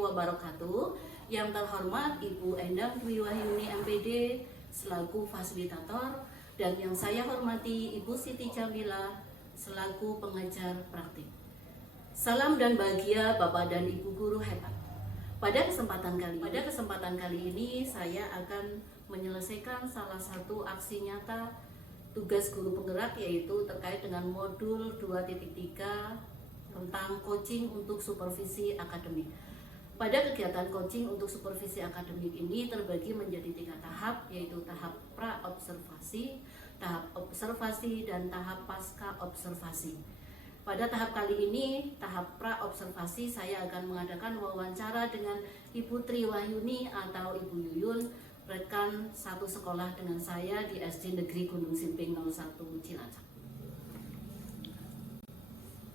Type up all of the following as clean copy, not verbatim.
wabarakatuh. Yang terhormat Ibu Endang Dwi Wahyuni MPD selaku fasilitator, dan yang saya hormati Ibu Siti Jamila selaku pengajar praktik. Salam dan bahagia Bapak dan Ibu guru hebat. Pada kesempatan kali ini saya akan menyelesaikan salah satu aksi nyata tugas guru penggerak, yaitu terkait dengan modul 2.3 tentang coaching untuk supervisi akademik. Pada kegiatan coaching untuk supervisi akademik ini terbagi menjadi 3 tahap, yaitu tahap pra-observasi, tahap observasi, dan tahap pasca observasi. Pada tahap kali ini, tahap pra-observasi, saya akan mengadakan wawancara dengan Ibu Tri Wahyuni atau Ibu Yuyun, rekan satu sekolah dengan saya di SD Negeri Gunung Simping 01 Cilacap.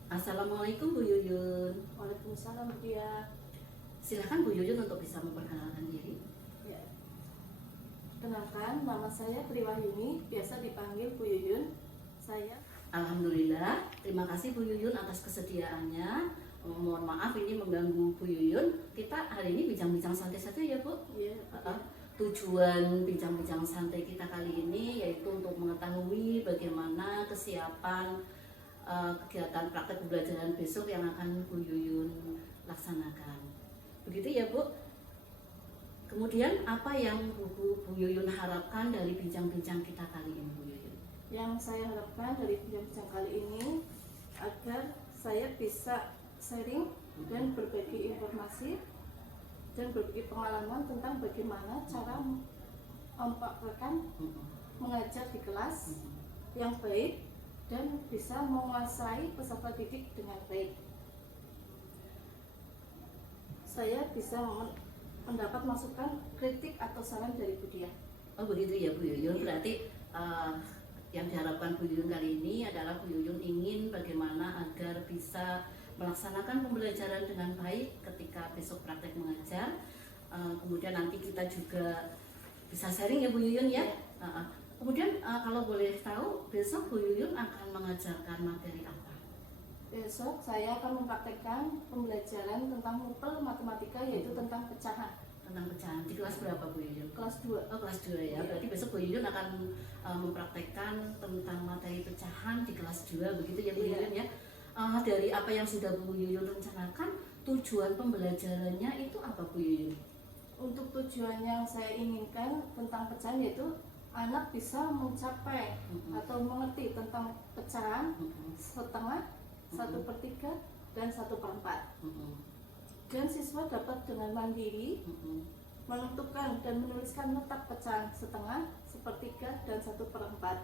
Assalamualaikum Bu Yuyun. Waalaikumsalam Bu Dia. Silakan Bu Yuyun untuk bisa memperkenalkan diri. Ya. Kenalkan, nama saya Tri Wahyuni, biasa dipanggil Bu Yuyun. Alhamdulillah, terima kasih Bu Yuyun atas kesediaannya. Mohon maaf ini mengganggu Bu Yuyun. Kita hari ini bincang-bincang santai saja ya Bu. Iya. Tujuan bincang-bincang santai kita kali ini yaitu untuk mengetahui bagaimana kesiapan kegiatan praktek pembelajaran besok yang akan Bu Yuyun laksanakan. Begitu ya Bu. Kemudian apa yang Bu Yuyun harapkan dari bincang-bincang kita kali ini Bu Yuyun? Yang saya harapkan dari bincang kali ini agar saya bisa sharing dan berbagi informasi dan berbagi pengalaman tentang bagaimana cara mempraktekkan mengajar di kelas yang baik dan bisa menguasai peserta didik dengan baik. Saya bisa mendapat masukan, kritik atau saran dari Bu Dia. Oh begitu ya Bu Yuyun. Berarti yang diharapkan Bu Yuyun kali ini adalah Bu Yuyun ingin bagaimana agar bisa melaksanakan pembelajaran dengan baik ketika besok praktek mengajar. Kemudian nanti kita juga bisa sharing ya Bu Yuyun ya. Kemudian kalau boleh tahu, besok Bu Yuyun akan mengajarkan materi apa? Besok saya akan mempraktekkan pembelajaran tentang mupel matematika, yaitu tentang pecahan. Tentang pecahan. Di kelas berapa Bu Yuyun? Kelas 2. Oh kelas 2 ya. Berarti besok Bu Yuyun akan mempraktekkan tentang materi pecahan di kelas 2, begitu ya Bu Yuyun ya. Dari apa yang sudah Bu Yuyun rencanakan, tujuan pembelajarannya itu apa Bu Yuyun? Untuk tujuan yang saya inginkan tentang pecahan yaitu anak bisa mencapai atau mengerti tentang pecahan setengah, 1/3, dan 1/4. Dan siswa dapat dengan mandiri menentukan dan menuliskan letak pecahan setengah, 1/3, dan 1/4.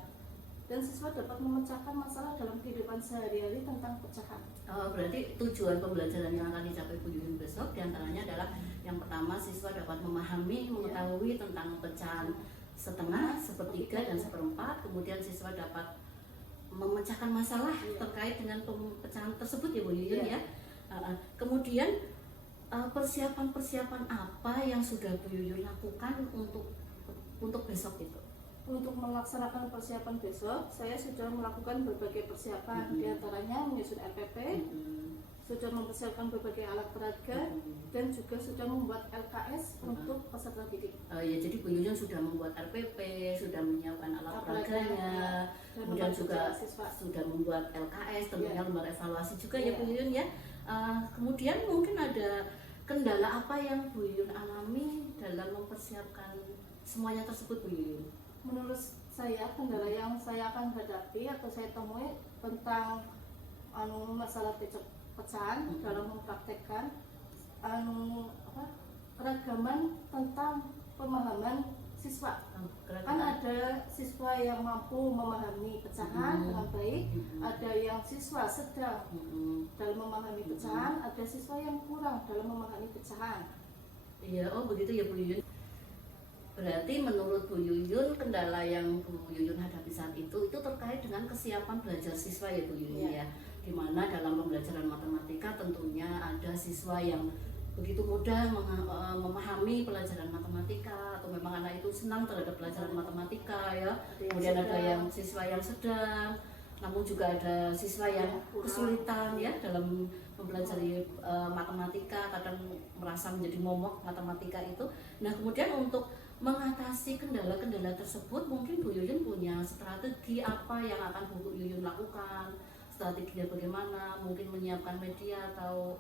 Dan siswa dapat memecahkan masalah dalam kehidupan sehari-hari tentang pecahan. Berarti tujuan pembelajaran yang akan dicapai Bu Yuyun besok diantaranya adalah yang pertama, siswa dapat memahami, mengetahui tentang pecahan setengah, 1/3, dan 1/4. Kemudian siswa dapat memecahkan masalah terkait dengan pecahan tersebut ya Bu Yuyun ya. Kemudian persiapan apa yang sudah Bu Yuyun lakukan untuk besok itu? Untuk melaksanakan persiapan besok, saya sudah melakukan berbagai persiapan, diantaranya menyusun RPP, sudah mempersiapkan berbagai alat peraga, dan juga sudah membuat LKS untuk peserta didik. Ya, jadi Bu Yuyun sudah membuat RPP, sudah menyiapkan alat peraganya, kemudian juga sudah membuat LKS, tentunya lembar evaluasi juga ya Bu Yuyun ya. Kemudian mungkin ada kendala apa yang Bu Yuyun alami dalam mempersiapkan semuanya tersebut Bu Yuyun? Menurut saya, kendala yang saya akan hadapi atau saya temui tentang masalah pecahan dalam mempraktekkan keragaman tentang pemahaman siswa. Kan ada siswa yang mampu memahami pecahan dengan baik, ada yang siswa sedang dalam memahami pecahan, ada siswa yang kurang dalam memahami pecahan. Iya, oh begitu ya Bu Yuyun. Berarti menurut Bu Yuyun, kendala yang Bu Yuyun hadapi saat itu terkait dengan kesiapan belajar siswa ya Bu Yuyun ya. Dimana dalam pembelajaran matematika tentunya ada siswa yang begitu mudah memahami pelajaran matematika, atau memang anak itu senang terhadap pelajaran matematika ya. Kemudian ada yang siswa yang sedang, namun juga ada siswa yang kesulitan ya dalam mempelajari matematika, kadang merasa menjadi momok matematika itu. Nah kemudian untuk mengatasi kendala-kendala tersebut mungkin Bu Yuyun punya strategi apa yang akan Bu Yuyun lakukan, strateginya bagaimana, mungkin menyiapkan media atau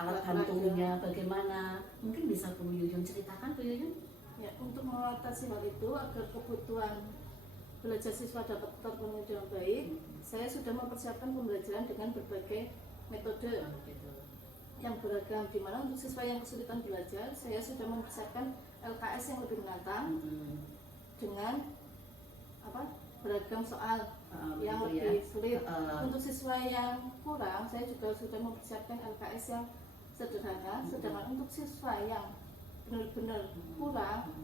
alat bantunya bagaimana, mungkin bisa Bu Yuyun ceritakan Bu Yuyun? Ya, untuk mengatasi hal itu agar kebutuhan belajar siswa dapat terpenuhi dengan baik, saya sudah mempersiapkan pembelajaran dengan berbagai metode yang beragam, di mana untuk siswa yang kesulitan belajar, saya sudah mempersiapkan LKS yang lebih menantang dengan beragam soal yang lebih sulit. Untuk siswa yang kurang, saya juga sudah mempersiapkan LKS yang sederhana. Sedangkan untuk siswa yang benar-benar kurang,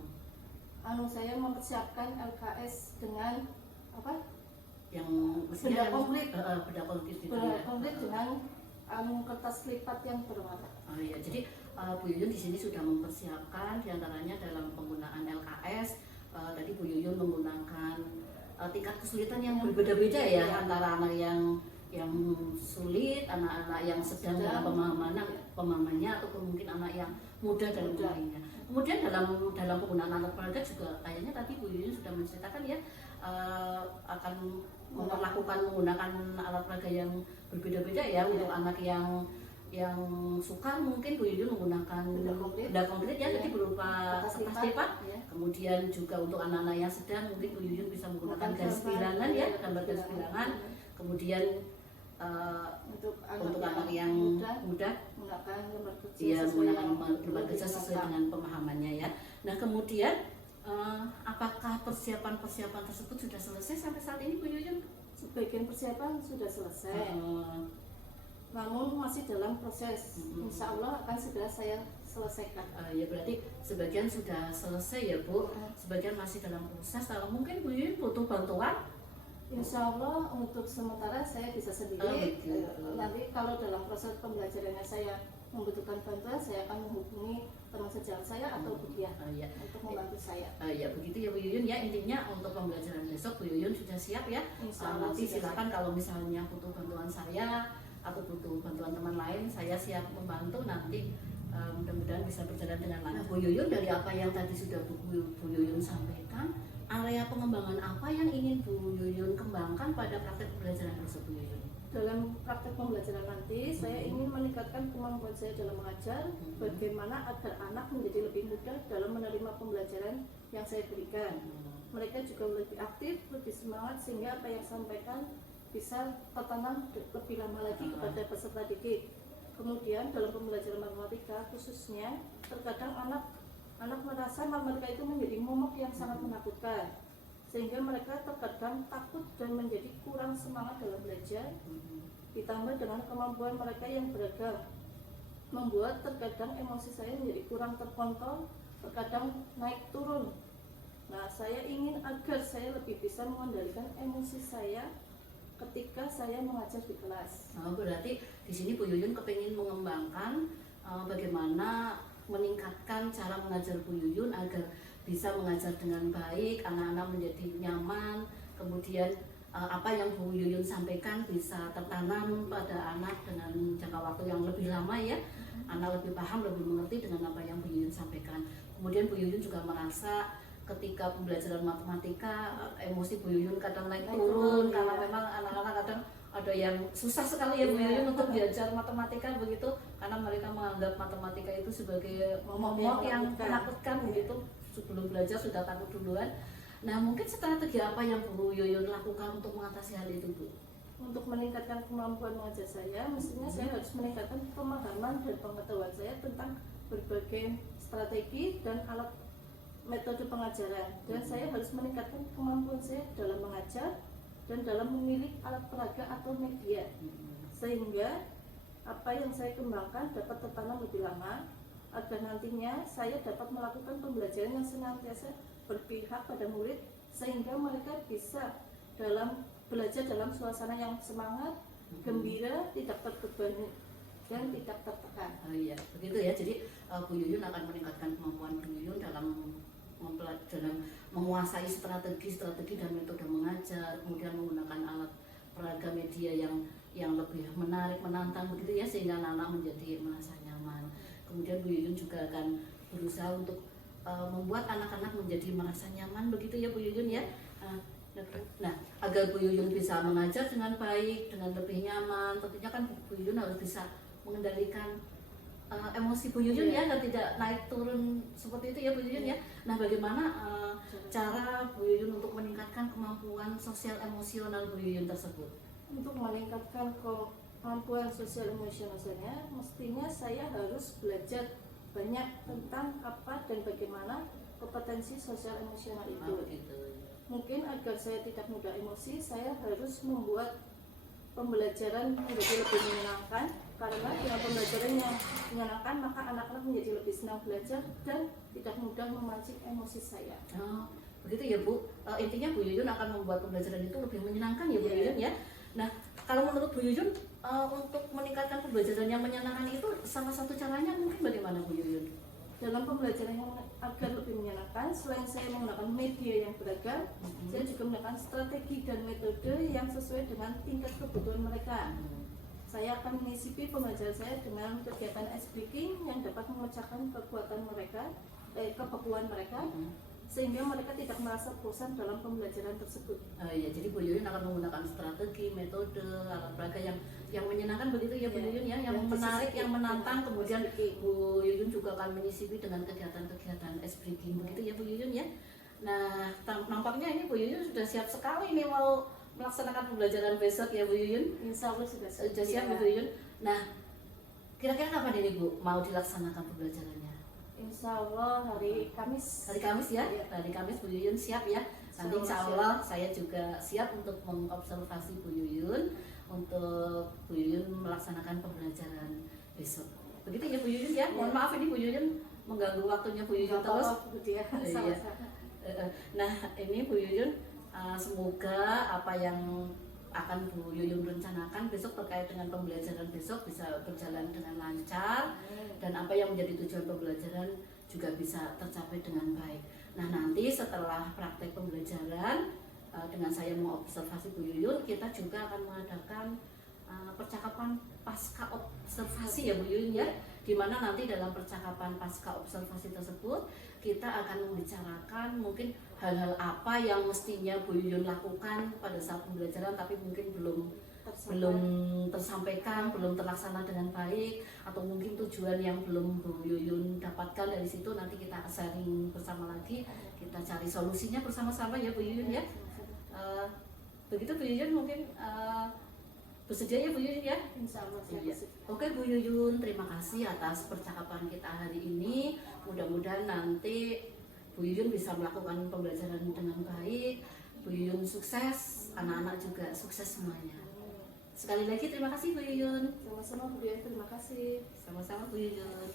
saya mempersiapkan LKS dengan yang benda komplit, benda komplit dengan kertas lipat yang berwarna. Iya, jadi Bu Yuyun di sini sudah mempersiapkan diantaranya dalam penggunaan LKS. Tadi Bu Yuyun menggunakan tingkat kesulitan yang berbeda-beda ya, antara anak yang sulit, anak-anak yang sedang dalam pemahamannya, ataupun mungkin anak yang mudah dalam pemahamannya. Kemudian dalam penggunaan alat peraga juga kayaknya tadi Bu Yuyun sudah menceritakan ya, akan menggunakan alat peraga yang berbeda-beda ya. Untuk anak yang suka mungkin Bu Yuyun menggunakan benda konkret ya, jadi berupa kertas lipat. Kemudian juga untuk anak-anak yang sedang mungkin Bu Yuyun bisa menggunakan garis bilangan ya, gambar garis bilangan. Kemudian untuk anak yang muda menggunakan lembar kerja sesuai dengan pemahamannya ya. Nah kemudian apakah persiapan tersebut sudah selesai sampai saat ini Bu Yuyun? Sebagian persiapan sudah selesai, namun masih dalam proses. Insya Allah akan segera saya selesaikan. Ya berarti sebagian sudah selesai ya Bu, sebagian masih dalam proses. Kalau mungkin Bu Yuyun butuh bantuan, insya Allah untuk sementara saya bisa sendiri. Nanti kalau dalam proses pembelajarannya saya membutuhkan bantuan, saya akan menghubungi teman sejawat saya atau Bu Diah untuk membantu saya. Ya begitu ya Bu Yuyun ya, intinya untuk pembelajaran besok Bu Yuyun sudah siap ya. Nanti silakan kalau misalnya butuh bantuan saya atau butuh bantuan teman lain, saya siap membantu. Nanti mudah-mudahan bisa berjalan dengan lancar. Bu Yuyun, dari apa yang tadi sudah Bu Yuyun sampaikan, area pengembangan apa yang ingin Bu Yuyun kembangkan pada praktek pembelajaran besok Bu Yuyun? Dalam praktek pembelajaran nanti, saya ingin meningkatkan kemampuan saya dalam mengajar, bagaimana agar anak menjadi lebih mudah dalam menerima pembelajaran yang saya berikan. Mereka juga lebih aktif, lebih semangat, sehingga apa yang saya sampaikan bisa tertanam lebih lama lagi kepada peserta didik. Kemudian dalam pembelajaran matematika khususnya, terkadang anak merasa mereka itu menjadi momok yang sangat menakutkan, sehingga mereka terkadang takut dan menjadi kurang semangat dalam belajar. Ditambah dengan kemampuan mereka yang beragam, membuat terkadang emosi saya menjadi kurang terkontrol, terkadang naik turun. Nah, saya ingin agar saya lebih bisa mengendalikan emosi saya ketika saya mengajar di kelas. Berarti di sini Bu Yuyun kepingin mengembangkan bagaimana meningkatkan cara mengajar Bu Yuyun agar bisa mengajar dengan baik, anak-anak menjadi nyaman, kemudian apa yang Bu Yuyun sampaikan bisa tertanam pada anak dengan jangka waktu yang lebih lama ya. Anak lebih paham, lebih mengerti dengan apa yang Bu Yuyun sampaikan. Kemudian Bu Yuyun juga merasa ketika pembelajaran matematika emosi Bu Yuyun kadang naik turun karena memang anak-anak kadang ada yang susah sekali ya Bu Yuyun untuk belajar matematika begitu, karena mereka menganggap matematika itu sebagai momok yang menakutkan begitu, sebelum belajar sudah takut duluan. Nah mungkin strategi apa yang Bu Yuyun lakukan untuk mengatasi hal itu Bu? Untuk meningkatkan kemampuan mengajar saya, mestinya saya harus meningkatkan pemahaman dan pengetahuan saya tentang berbagai strategi dan alat metode pengajaran, dan saya harus meningkatkan kemampuan saya dalam mengajar dan dalam memilih alat peraga atau media, sehingga apa yang saya kembangkan dapat tertanam lebih lama, agar nantinya saya dapat melakukan pembelajaran yang senantiasa berpihak pada murid, sehingga mereka bisa belajar dalam suasana yang semangat, gembira, tidak terbebani dan tidak tertekan. Iya, begitu ya. Jadi Bu Yuyun akan meningkatkan kemampuan Bu Yuyun dalam menguasai strategi dan metode mengajar, kemudian menggunakan alat beragam media yang lebih menarik, menantang begitu ya, sehingga anak-anak menjadi merasa nyaman. Kemudian Bu Yuyun juga akan berusaha untuk membuat anak-anak menjadi merasa nyaman begitu ya Bu Yuyun ya. Nah, agar Bu Yuyun bisa mengajar dengan baik, dengan lebih nyaman, tentunya kan Bu Yuyun harus bisa mengendalikan emosi Bu Yuyun ya, dan tidak naik turun seperti itu ya Bu Yuyun ya. Nah, bagaimana cara Bu Yuyun untuk meningkatkan kemampuan sosial emosional Bu Yuyun tersebut? Untuk meningkatkan kemampuan sosial emosional saya, mestinya saya harus belajar banyak tentang apa dan bagaimana kompetensi sosial emosional itu. Mungkin agar saya tidak mudah emosi, saya harus membuat pembelajaran menjadi lebih menyenangkan, karena dengan pembelajaran yang menyenangkan maka anak-anak menjadi lebih senang belajar dan tidak mudah memancing emosi saya. Begitu ya Bu. Intinya Bu Yuyun akan membuat pembelajaran itu lebih menyenangkan ya Bu Yuyun ya. Nah, kalau menurut Bu Yuyun untuk meningkatkan pembelajaran yang menyenangkan itu salah satu caranya mungkin bagaimana Bu Yuyun? Dalam pembelajaran yang agar lebih menyenangkan, selain saya menggunakan media yang beragam, saya juga menggunakan strategi dan metode yang sesuai dengan tingkat kebutuhan mereka. Saya akan mengisipi pembelajaran saya dengan kegiatan ice breaking yang dapat memecahkan kebekuan mereka, sehingga mereka tidak merasa bosan dalam pembelajaran tersebut. Ya, jadi Bu Yuyun akan menggunakan strategi, metode, alat peraga yang menyenangkan begitu ya Bu Yuyun ya, yang menarik, yang menantang. Kemudian Bu Yuyun juga akan menyisipi dengan kegiatan-kegiatan ice breaking begitu ya Bu Yuyun ya. Nah, nampaknya ini Bu Yuyun sudah siap sekali nih mau melaksanakan pembelajaran besok ya Bu Yuyun. Insya Allah sudah siap Bu Yuyun. Nah, kira-kira kapan ini Bu mau dilaksanakan pembelajarannya? Insya Allah hari Kamis. Hari Kamis ya? Hari Kamis Bu Yuyun siap ya? Nanti insya Allah saya juga siap untuk mengobservasi Bu Yuyun, untuk Bu Yuyun melaksanakan pembelajaran besok. Begitu ya Bu Yuyun ya? Mohon maaf ini Bu Yuyun mengganggu waktunya Bu Yuyun terus. Nah, ini Bu Yuyun semoga apa yang akan Bu Yuyun rencanakan besok terkait dengan pembelajaran besok bisa berjalan dengan lancar, dan apa yang menjadi tujuan pembelajaran juga bisa tercapai dengan baik. Nah, nanti setelah praktek pembelajaran dengan saya mengobservasi Bu Yuyun, kita juga akan mengadakan percakapan pasca observasi ya Bu Yuyun ya, di mana nanti dalam percakapan pasca observasi tersebut kita akan membicarakan mungkin hal-hal apa yang mestinya Bu Yuyun lakukan pada saat pembelajaran tapi mungkin belum tersampaikan, belum terlaksana dengan baik, atau mungkin tujuan yang belum Bu Yuyun dapatkan dari situ. Nanti kita sharing bersama lagi, kita cari solusinya bersama-sama ya Bu Yuyun ya. Begitu Bu Yuyun, mungkin bersedia ya Bu Yuyun ya? Insya Allah. Oke Bu Yuyun, terima kasih atas percakapan kita hari ini. Mudah-mudahan nanti Bu Yuyun bisa melakukan pembelajaran dengan baik, Bu Yuyun sukses, anak-anak juga sukses semuanya. Sekali lagi terima kasih Bu Yuyun. Sama-sama Bu Yuyun, terima kasih. Sama-sama Bu Yuyun.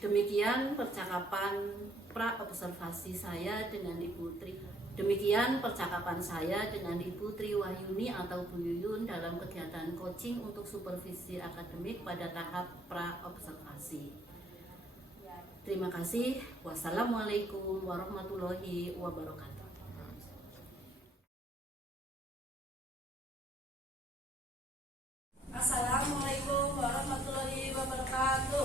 Demikian percakapan pra-observasi saya dengan Ibu Tri. Demikian percakapan saya dengan Ibu Tri Wahyuni atau Bu Yuyun dalam kegiatan coaching untuk supervisi akademik pada tahap pra-observasi. Terima kasih. Wassalamualaikum warahmatullahi wabarakatuh. Assalamualaikum warahmatullahi wabarakatuh.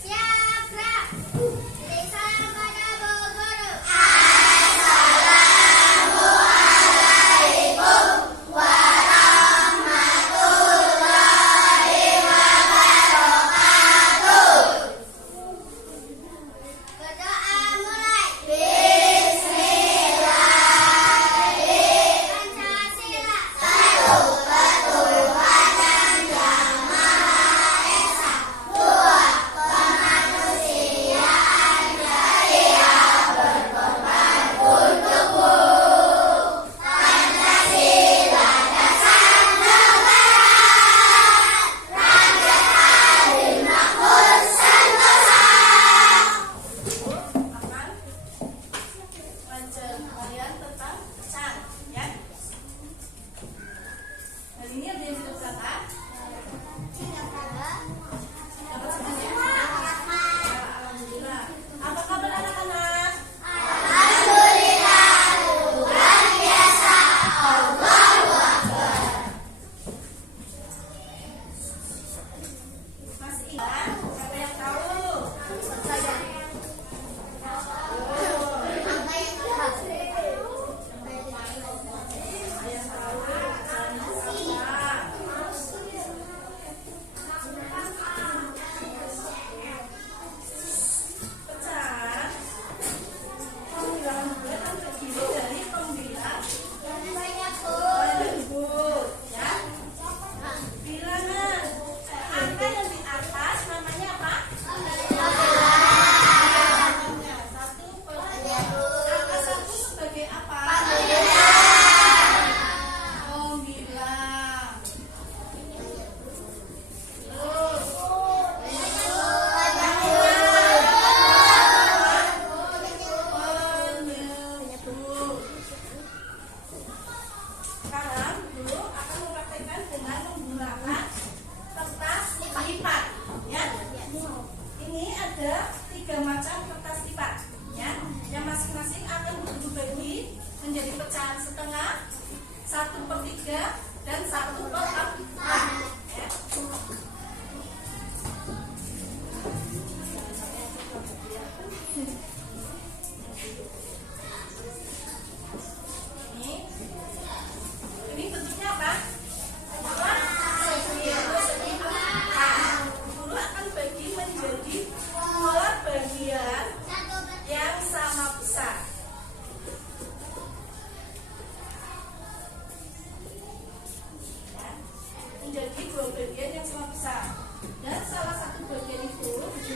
Siap, gerak. Desa pada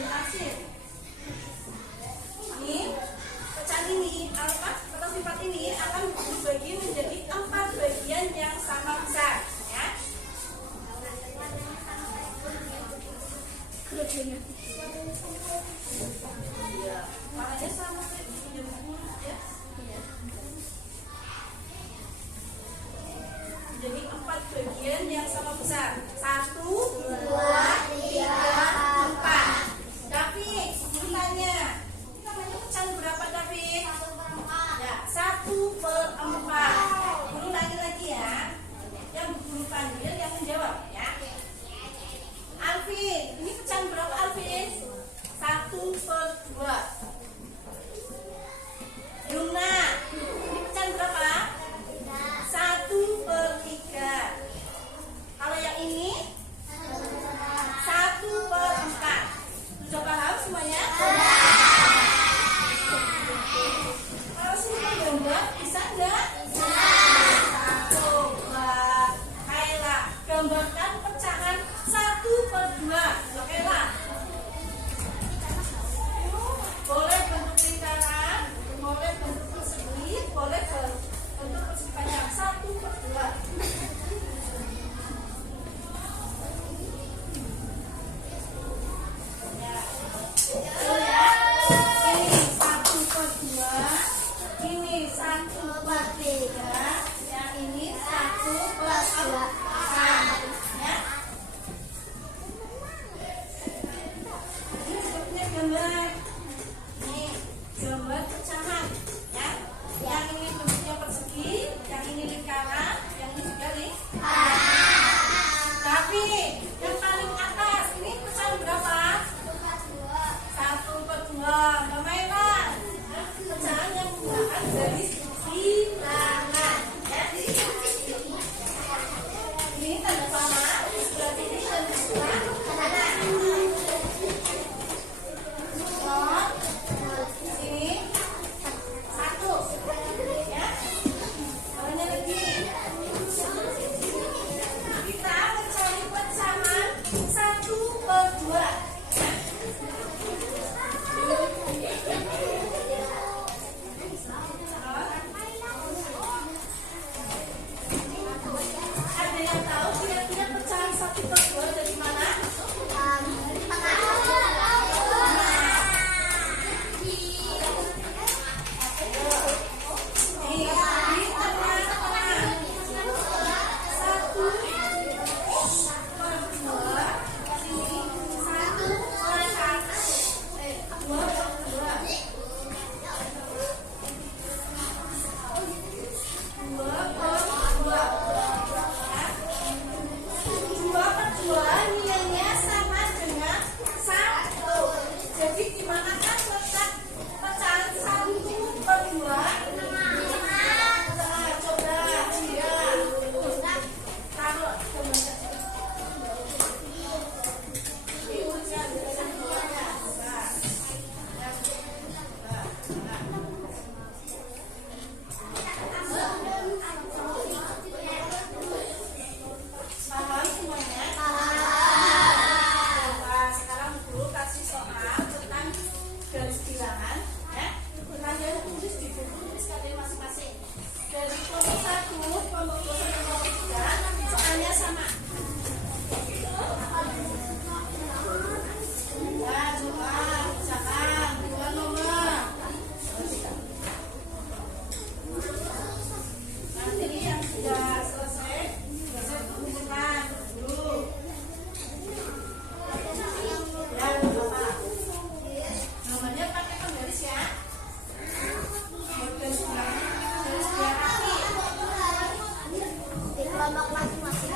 Tafsir. Ini pecahan ini alfa atau sifat ini akan dibagi menjadi 4 bagian yang sama besar, ya. Iya, makanya sama ya. Jadi 4 bagian yang sama besar. 1, 2, 3, 4. David, tanya. Ini namanya pecahan berapa, David? Ya, 1/4. Guru lagi ya. Yang guru panggil yang menjawab, ya. Alvin, ini pecahan berapa, Alvin? 1/2. Yumna, ini pecahan berapa? 1/3. Kalau yang ini 1/4. Sudah paham semuanya? Kalau sudah gambar bisa enggak? Coba Kaila gambarkan pecahan 1/2. Kaila boleh bentuk lingkaran, boleh bentuk persegi, boleh bentuk persegi panjang. 1/2. Ini 1/2, ini 1/3, yang ini 1/4, ya. Ini sebetulnya gambar. Ini gambar pecahan, ya. Yang ini bentuknya persegi, yang ini lingkaran, yang ini juga lingkaran. Tapi yang paling atas ini pecahan berapa? 1/2. Mamaila, pecahan yang menggunakan garis bilangan, ya. Ini tanda panah, sebelah kiri dan sebelah kanan. Ini 1, ya. Awalnya lagi. Kita mencari pecahan 1/2. Ada yang tahu kira-kira pecahan 1/2 dari mana? Di tengah-tengah. 1/2. Sini 1/2. 2/2 nilainya sama dengan 1. Jadi dimanakah letak pecahan 1/2? Coba dia taruh paham semuanya? Nah, sekarang guru kasih soal tentang garis bilangan, ya. Kalian tulis di buku, tulis kalian masing-masing. Dari kelompok 1, kelompok 2 sampai kelompok 3, soalnya sama. Ya, coba misalkan 2 nomor. Nanti yang sudah selesai tunjukkan dulu. Ya, apa? Nomornya pakai penggaris ya. Garis biar kaki. Di kelompok masing-masing.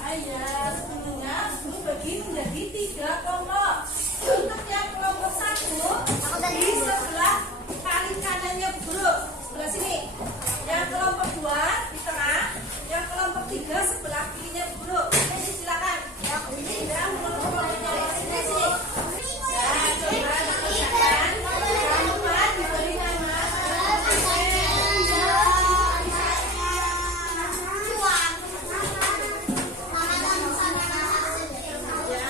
Ayah, sebelumnya guru bagi menjadi 3 kelompok. Untuk yang kelompok 1 di sebelah paling kanannya guru, sebelah sini. Yang kelompok 2 di tengah, yang kelompok 3 sebelah kirinya guru. Silakan. Yang kelompoknya di sini. Ya, coba dikerjakan. Jangan lupa diberi nama. Ya.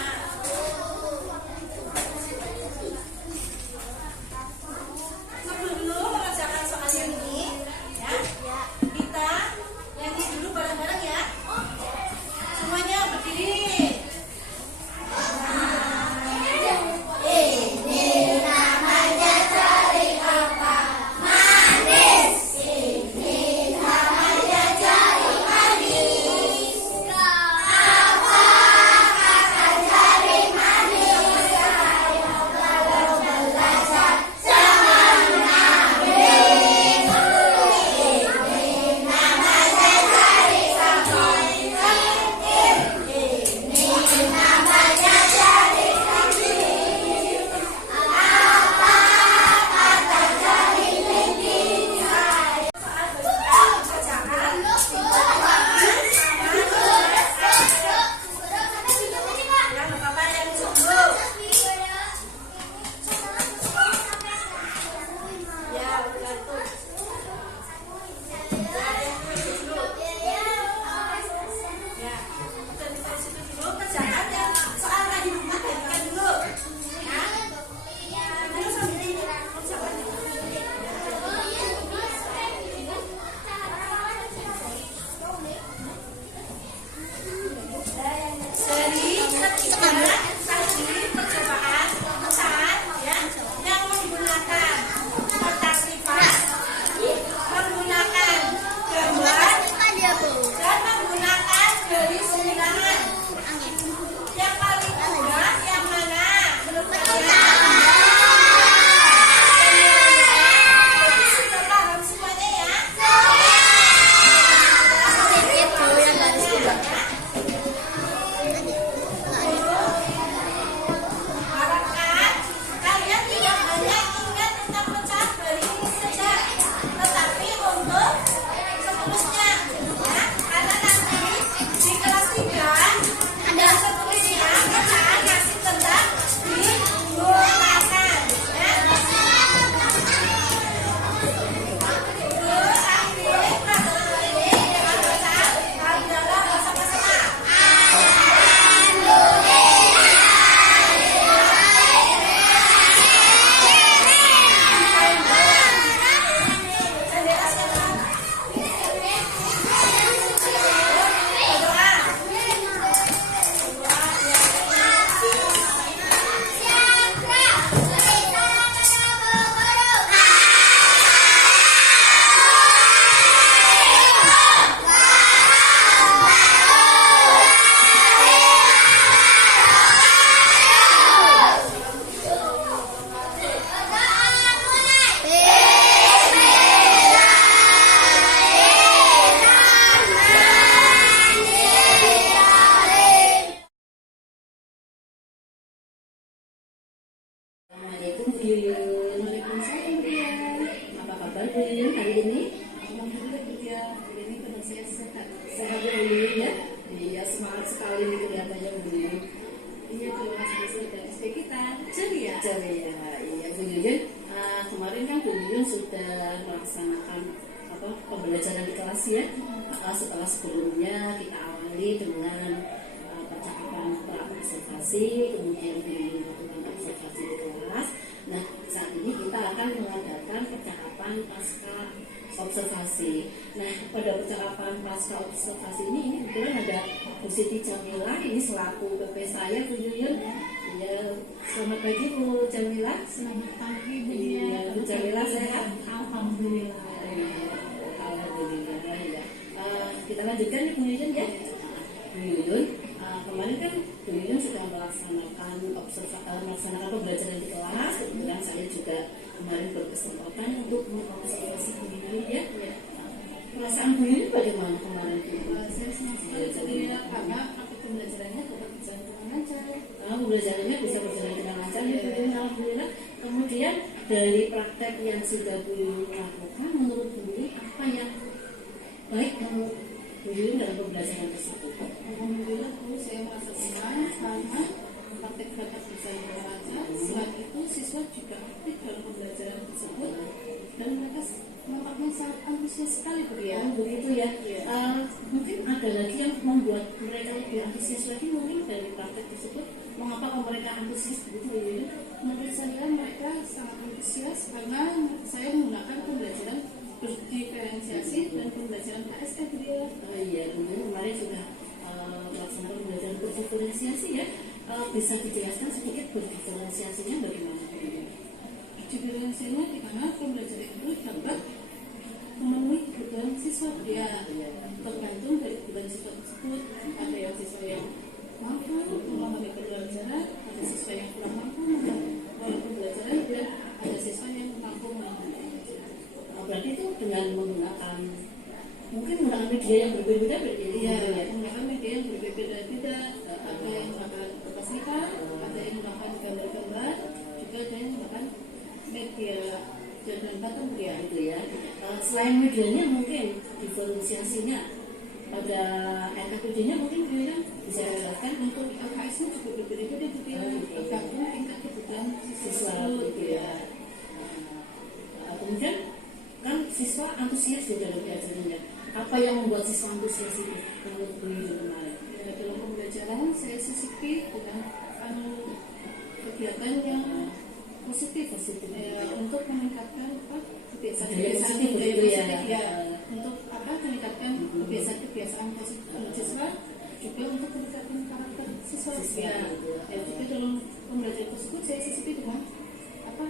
Assalamualaikum Bu Yuyun. Waalaikumsalam Bu Lia. Apa kabar Bu Yuyun hari ini? Alhamdulillah Bu Lia, hari ini kabar saya sehat. Sehat Bu Yuyun ya? Iya, semangat sekali nih kelihatannya Bu Yuyun. Iya, kalau masih sudah SD kita ceria. Ceria, iya Bu Yuyun. Kemarin kan Bu Yuyun sudah melaksanakan pembelajaran di kelas ya. Setelah sebelumnya kita awali dengan percakapan observasi, kemudian melakukan observasi di kelas. Nah, saat ini kita akan mengadakan percakapan pasca observasi. Nah, pada percakapan pasca observasi ini kebetulan ada Bu Siti Jamila, ini selaku PP saya Bu Yuyun. Ya, selamat pagi Bu Jamila. Selamat pagi Bu Iya, Lia. Bu Jamila sehat? Alhamdulillah. Alhamdulillah ya. Kita lanjutkan nih Bu Yuyun ya. Bu Yuyun, kemarin kan Bu Yuyun sudah melaksanakan pembelajaran di kelas. Kemudian saya juga kemarin berkesempatan untuk mengobservasi Bu Yuyun ya. Perasaan Bu Yuyun bagaimana kemarin Bu? Saya senang sekali Bu Lia karena praktik pembelajarannya dapat berjalan dengan lancar. Pembelajarannya bisa berjalan dengan lancar ya Bu Yuyun, alhamdulillah. Kemudian dari praktek yang sudah Bu Yuyun lakukan, menurut Bu Yuyun apa yang baik menurut Bu Yuyun dalam pembelajaran tersebut? Alhamdulillah Bu, saya merasa senang karena praktik dapat berjalan dengan lancar. Selain itu, siswa juga aktif dalam pembelajaran tersebut dan mereka nampaknya sangat antusias sekali Bu Lia. Begitu ya. Mungkin ada lagi yang membuat mereka lebih antusias lagi mungkin dari praktek tersebut. Mengapa mereka antusias begitu Bu Yuyun? Menurut saya mereka sangat antusias karena saya menggunakan pembelajaran berdiferensiasi dan pembelajaran KSE Bu Lia. Iya, Bu Yuyun kemarin sudah melaksanakan pembelajaran berdiferensiasi ya. Bisa dijelaskan sedikit berdiferensiasinya bagaimana Bu Yuyun? Diferensiasinya di mana pembelajaran itu dapat memenuhi kebutuhan siswa dia tergantung dari kebutuhan siswa tersebut. Ada yang siswa yang mampu memahami pembelajaran, ada siswa yang kurang mampu memahami pembelajaran, dan ada siswa yang mampu memahami pembelajaran. Berarti itu dengan menggunakan mungkin menggunakan media yang berbeda-beda berarti Iya, menggunakan media yang berbeda-beda. Ada yang menggunakan kertas lipat, ada yang menggunakan gambar-gambar, juga ada yang menggunakan media dan batu dia. gitu ya. Selain medianya mungkin diferensiasinya pada NKPD-nya mungkin Bu Yuyun bisa jelaskan Untuk LKS-nya juga berbeda-beda juga, tergantung tingkat kebutuhan siswa gitu ya. Kemudian kan siswa antusias di dalam belajarnya. Apa yang membuat siswa antusias itu menurut Bu Yuyun kemarin? Ya, dalam pembelajaran saya sisipi dengan kegiatan yang positif ya, untuk meningkatkan kebiasaan-kebiasaan positif ya. Untuk meningkatkan kebiasaan-kebiasaan positif siswa, juga untuk meningkatkan karakter siswa ya. Juga dalam pembelajaran tersebut saya sisipi dengan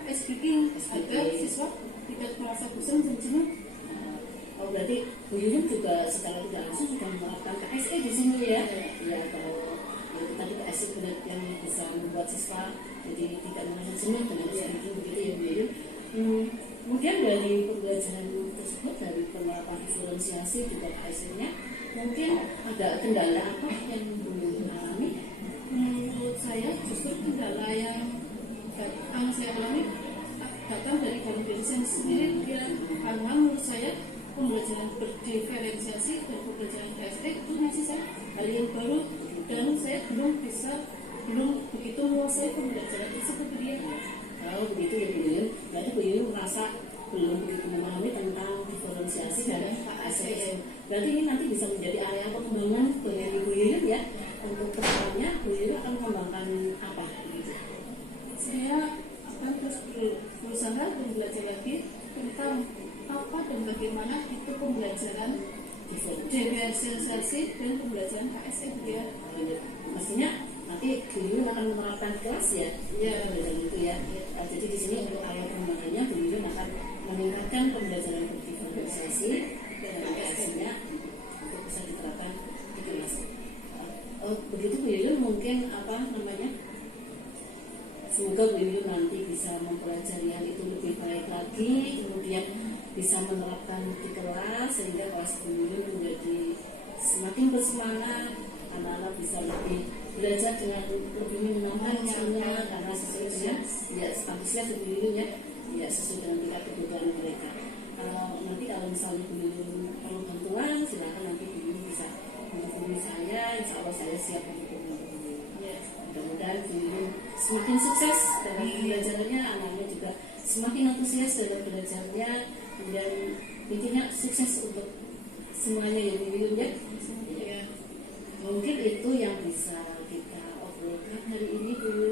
ice breaking agar siswa tidak merasa bosan dan jenuh. Berarti Bu Yuyun juga secara tidak langsung sudah menerapkan KSE di sini ya. Ya, kalau itu tadi KSE benar yang bisa membuat siswa jadi tidak merasa jenuh dengan speaking begitu ya Bu Yuyun. Kemudian dari pembelajaran tersebut, dari penerapan diferensiasi juga KSE-nya, mungkin ada kendala apa yang Bu Yuyun alami? Menurut saya justru kendala yang saya alami datang dari diri saya sendiri ya, karena menurut saya pembelajaran berdiferensiasi dan pembelajaran KSE itu masih hal yang baru dan saya belum begitu menguasai pembelajaran tersebut dia. Kalau begitu ya Bu Yuyun, berarti Bu Yuyun merasa belum begitu memahami tentang diferensiasi dan KSE. Berarti ini nanti bisa menjadi area pengembangan bagi Bu Yuyun ya. Untuk kedepannya Bu Yuyun akan mengembangkan apa begitu? Saya akan terus berusaha dan belajar lagi tentang apa dan bagaimana itu pembelajaran diferensiasi dan pembelajaran KSE dia. Maksudnya nanti Bu Yuyun akan menerapkan kelas ya, belajar itu ya. Jadi di sini untuk area pengembangannya Bu Yuyun akan meningkatkan pembelajaran diferensiasi dan KSE-nya untuk bisa diterapkan di kelas. Begitu Bu Yuyun mungkin semoga Bu Yuyun nanti bisa mempelajari hal itu lebih baik lagi, kemudian bisa menerapkan di kelas sehingga kelas Bu Yuyun menjadi semakin bersemangat, anak-anak bisa lebih belajar dengan lebih menyenangkan karena sesuai dengan antusias Bu Yuyun ya, ya sesuai dengan tingkat kebutuhan mereka. Nanti kalau misalnya Bu Yuyun perlu bantuan, silakan nanti Bu Yuyun bisa menghubungi saya. Insya Allah saya siap untuk membantu. Ya, mudah-mudahan Bu Yuyun semakin sukses dalam belajarnya, anaknya juga semakin antusias dalam belajarnya, dan intinya sukses untuk semuanya ya Bu Yuyun ya. Ya. Mungkin itu yang bisa kita obrolkan hari ini Bu Yuyun.